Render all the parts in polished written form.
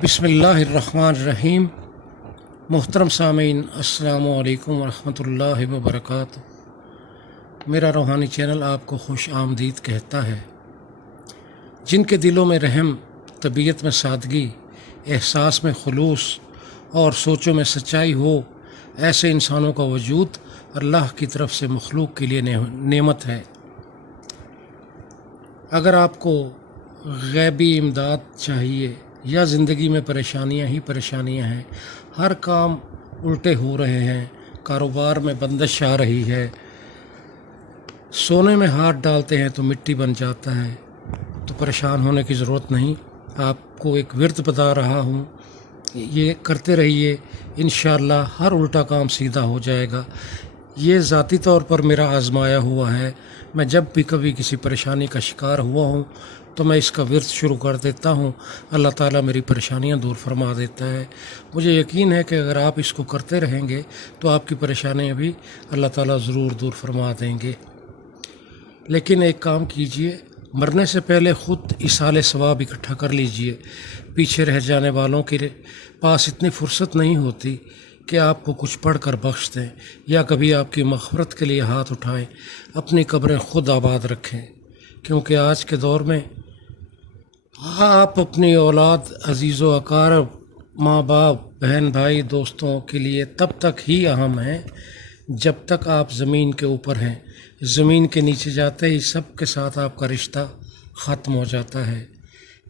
बिस्मिल्लाहिर्रहमानिर्रहीम। मोहतरम सामीन, अस्सलामु अलैकुम वरहमतुल्लाहि वबरकातुहू। मेरा रूहानी चैनल आपको खुश आमदीद कहता है। जिनके दिलों में रहम, तबीयत में सादगी, एहसास में खुलूस और सोचों में सच्चाई हो, ऐसे इंसानों का वजूद अल्लाह की तरफ से मखलूक के लिए नेमत है। अगर आपको गैबी इमदाद चाहिए या ज़िंदगी में परेशानियां ही परेशानियां हैं, हर काम उल्टे हो रहे हैं, कारोबार में बंदिश आ रही है, सोने में हाथ डालते हैं तो मिट्टी बन जाता है, तो परेशान होने की ज़रूरत नहीं। आपको एक विर्द बता रहा हूँ, ये करते रहिए, इंशाअल्लाह हर उल्टा काम सीधा हो जाएगा। ये ज़ाती तौर पर मेरा आजमाया हुआ है। मैं जब भी कभी किसी परेशानी का शिकार हुआ हूँ तो मैं इसका विर्द शुरू कर देता हूँ। अल्लाह ताला मेरी परेशानियाँ दूर फरमा देता है। मुझे यकीन है कि अगर आप इसको करते रहेंगे तो आपकी परेशानियाँ भी अल्लाह ताला ज़रूर दूर फरमा देंगे। लेकिन एक काम कीजिए, मरने से पहले ख़ुद इसाले सवाब इकट्ठा कर लीजिए। पीछे रह जाने वालों के पास इतनी फुर्सत नहीं होती कि आपको कुछ पढ़ कर बख्श दें या कभी आपकी मग़फ़िरत के लिए हाथ उठाएं। अपनी कब्रें खुद आबाद रखें, क्योंकि आज के दौर में आप अपनी औलाद, अजीज़ व अकारब, माँ बाप, बहन भाई, दोस्तों के लिए तब तक ही अहम हैं जब तक आप ज़मीन के ऊपर हैं। ज़मीन के नीचे जाते ही सब के साथ आपका रिश्ता ख़त्म हो जाता है।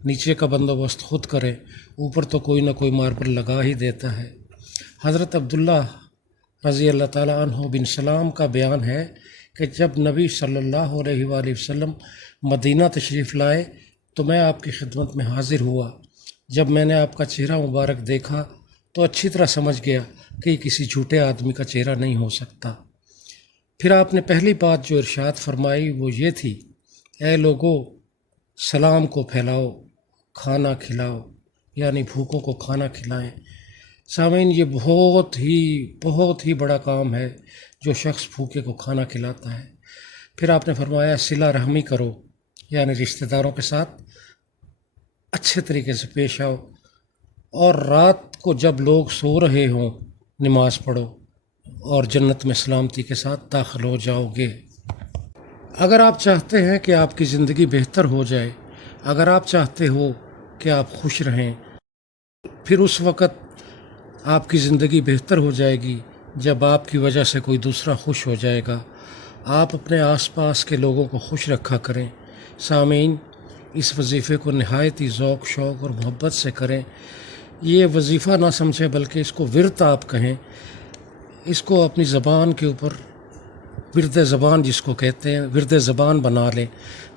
नीचे का बंदोबस्त खुद करें, ऊपर तो कोई ना कोई मार्बल लगा ही देता है। हज़रत अब्दुल्ला रज़ी अल्लाह ताला अन्हु बिन सलाम का बयान है कि जब नबी सल्लल्लाहु अलैहि वसल्लम मदीना तशरीफ़ लाए तो मैं आपकी खिदमत में हाज़िर हुआ। जब मैंने आपका चेहरा मुबारक देखा तो अच्छी तरह समझ गया कि किसी झूठे आदमी का चेहरा नहीं हो सकता। फिर आपने पहली बात जो इरशाद फरमाई वो ये थी, ऐ लोगो, सलाम को फैलाओ, खाना खिलाओ, यानी भूखों को खाना खिलाएं। सामीन, ये बहुत ही बड़ा काम है जो शख्स भूखे को खाना खिलाता है। फिर आपने फरमाया सिला रहमी करो, यानी रिश्तेदारों के साथ अच्छे तरीके से पेश आओ, और रात को जब लोग सो रहे हों नमाज पढ़ो और जन्नत में सलामती के साथ दाखिल हो जाओगे। अगर आप चाहते हैं कि आपकी ज़िंदगी बेहतर हो जाए, अगर आप चाहते हो कि आप खुश रहें, फिर उस वक़्त आपकी ज़िंदगी बेहतर हो जाएगी जब आपकी वजह से कोई दूसरा खुश हो जाएगा। आप अपने आसपास के लोगों को खुश रखा करें। सामीन, इस वजीफ़े को नहायत ही ज़ौक़, शौक़ और मोहब्बत से करें। ये वजीफ़ा ना समझें बल्कि इसको विर्द आप कहें। इसको अपनी ज़बान के ऊपर विर्द ज़बान जिसको कहते हैं, विर्द ज़बान बना लें।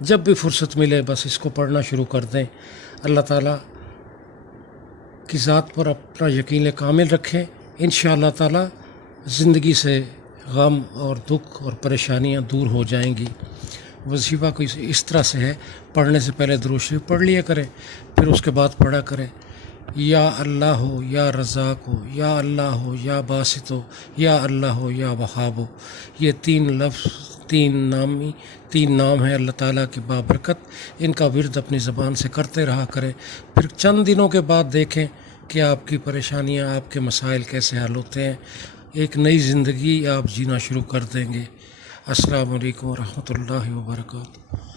जब भी फ़ुर्सत मिले बस इसको पढ़ना शुरू कर दें। अल्लाह ताला की ज़ात पर अपना यकीन कामिल रखें। इंशाअल्लाह ताला ज़िंदगी से गम और दुख और परेशानियां दूर हो जाएंगी। वजीफ़ा को इस तरह से है, पढ़ने से पहले दुरूद शरीफ पढ़ लिया करें, फिर उसके बाद पढ़ा करें या अल्लाह हो, या रज़ाक हो, या अल्लाह हो, या बासित हो, या अल्लाह हो, या वहाब हो। ये तीन लफ्ज़, तीन नाम हैं अल्लाह ताला की बाबरकत। इनका विर्द अपनी ज़बान से करते रहा करें। फिर चंद दिनों के बाद देखें कि आपकी परेशानियां, आपके मसाइल कैसे हल होते हैं। एक नई ज़िंदगी आप जीना शुरू कर देंगे। अस्सलामु अलैकुम व रहमतुल्लाहि व बरकातुहू।